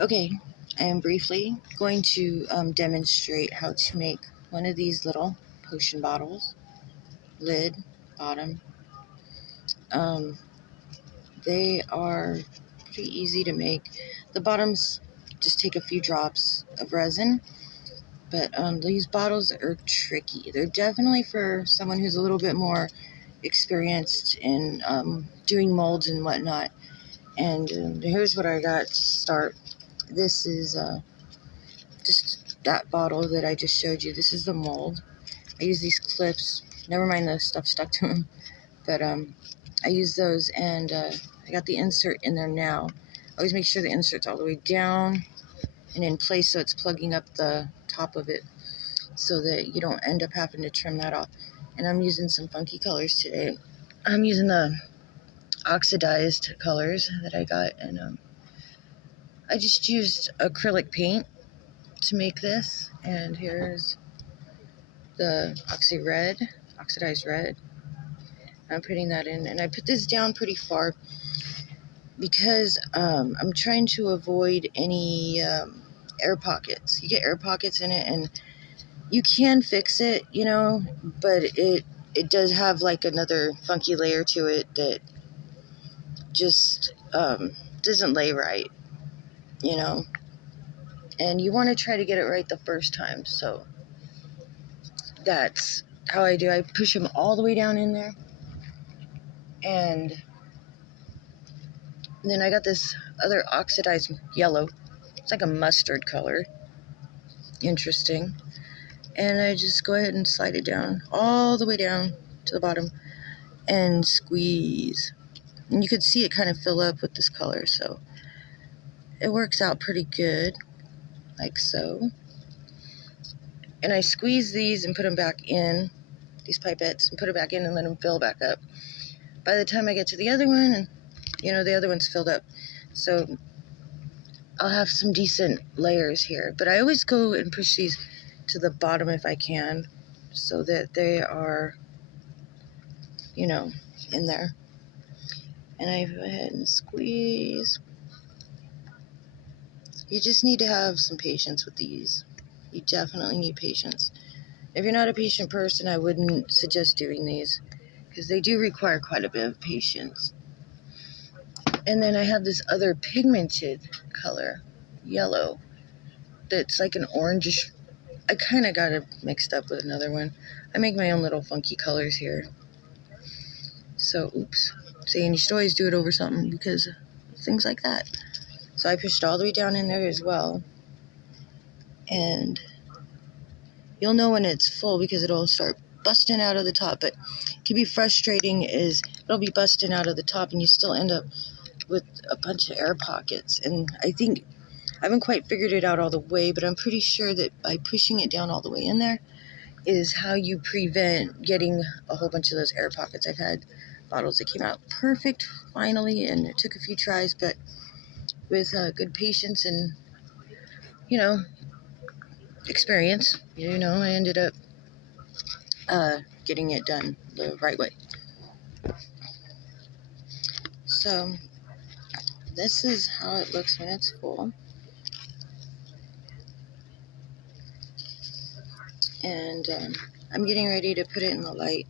Okay, I am briefly going to demonstrate how to make one of these little potion bottles. Lid, bottom. Um, they are pretty easy to make. The bottoms just take a few drops of resin, but these bottles are tricky. They're definitely for someone who's a little bit more experienced in doing molds and whatnot. And here's what I got to start. This is just that bottle that I just showed you. This is the mold. I use these clips. Never mind the stuff stuck to them. But I use those, and I got the insert in there now. Always make sure the insert's all the way down and in place so it's plugging up the top of it so that you don't end up having to trim that off. And I'm using some funky colors today. I'm using the oxidized colors that I got, and I just used acrylic paint to make this. And here's the oxidized red. I'm putting that in, and I put this down pretty far because I'm trying to avoid any air pockets. You get air pockets in it, and you can fix it, you know, but it does have like another funky layer to it that just doesn't lay right, you know, and you want to try to get it right the first time. So that's how I do. I push them all the way down in there, and then I got this other oxidized yellow. It's like a mustard color. Interesting. And I just go ahead and slide it down, all the way down to the bottom, and squeeze. And you could see it kind of fill up with this color, so it works out pretty good, like so. And I squeeze these and put them back in, these pipettes, and put it back in and let them fill back up. By the time I get to the other one, and you know, the other one's filled up, so I'll have some decent layers here. But I always go and push these to the bottom if I can, so that they are, you know, in there. And I go ahead and squeeze. You just need to have some patience with these. You definitely need patience. If you're not a patient person, I wouldn't suggest doing these, because they do require quite a bit of patience. And then I have this other pigmented color, yellow, that's like an orangish. I kind of got it mixed up with another one. I make my own little funky colors here. So, oops. Saying you should always do it over something because of things like that. So I pushed all the way down in there as well. And you'll know when it's full because it'll start busting out of the top. But it can be frustrating is it'll be busting out of the top and you still end up with a bunch of air pockets. And I think I haven't quite figured it out all the way, but I'm pretty sure that by pushing it down all the way in there is how you prevent getting a whole bunch of those air pockets. I've had bottles that came out perfect finally, and it took a few tries, but with good patience and, you know, experience, you know, I ended up getting it done the right way. So this is how it looks when it's full. And I'm getting ready to put it in the light.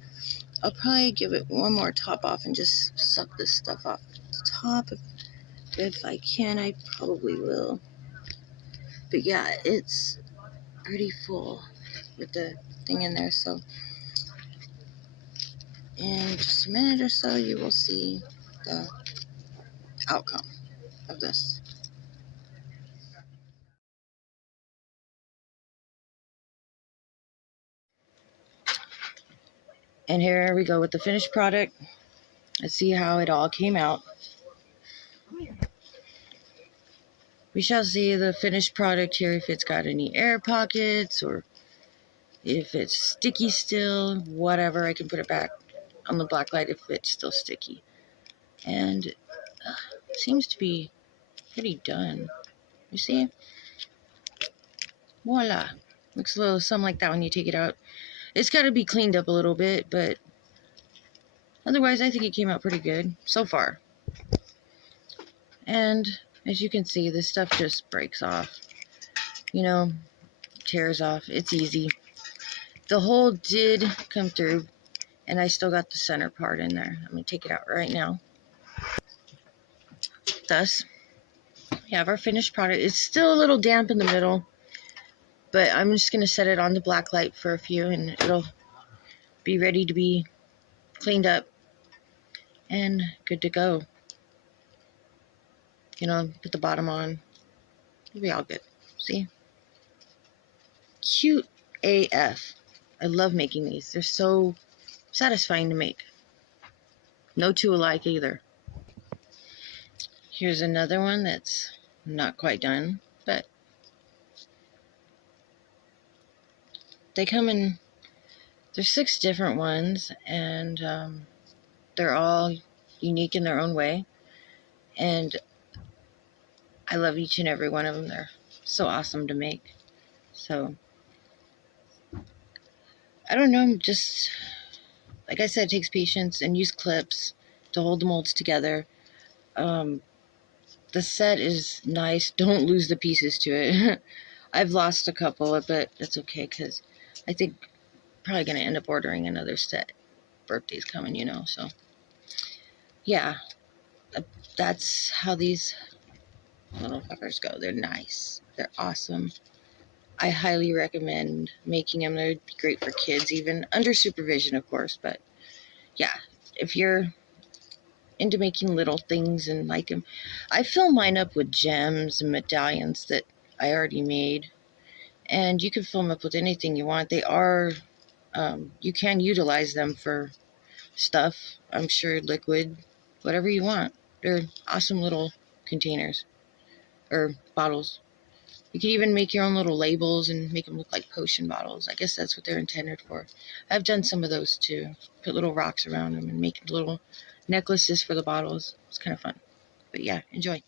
I'll probably give it one more top off and just suck this stuff off the top. If I can, I probably will. But yeah, it's pretty full with the thing in there. So in just a minute or so, you will see the outcome of this. And here we go with the finished product. Let's see how it all came out. We shall see the finished product here, if it's got any air pockets or if it's sticky still, whatever. I can put it back on the black light if it's still sticky. And it seems to be pretty done. You see? Voila. Looks a little something like that when you take it out. It's got to be cleaned up a little bit, but otherwise I think it came out pretty good so far. And As you can see, this stuff just breaks off, you know, tears off. It's easy. The hole did come through, and I still got the center part in there. I'm going to take it out right now. Thus, we have our finished product. It's still a little damp in the middle, but I'm just going to set it on the black light for a few, and it'll be ready to be cleaned up and good to go. You know, put the bottom on. It'll be all good. See? Cute AF. I love making these. They're so satisfying to make. No two alike either. Here's another one that's not quite done, but they come in, there's 6 different ones, and they're all unique in their own way, and I love each and every one of them. They're so awesome to make. So I don't know, just like I said, it takes patience, and use clips to hold the molds together. The set is nice. Don't lose the pieces to it. I've lost a couple, but that's okay, because I think probably going to end up ordering another set. Birthday's coming, you know, so yeah, that's how these little fuckers go. They're nice. They're awesome. I highly recommend making them. They'd be great for kids, even under supervision, of course, but yeah, if you're into making little things and like them. I fill mine up with gems and medallions that I already made, and you can fill them up with anything you want. They are, you can utilize them for stuff, I'm sure, liquid, whatever you want. They're awesome little containers or bottles. You can even make your own little labels and make them look like potion bottles. I guess that's what they're intended for. I've done some of those too. Put little rocks around them and make little necklaces for the bottles. It's kind of fun. But yeah, enjoy.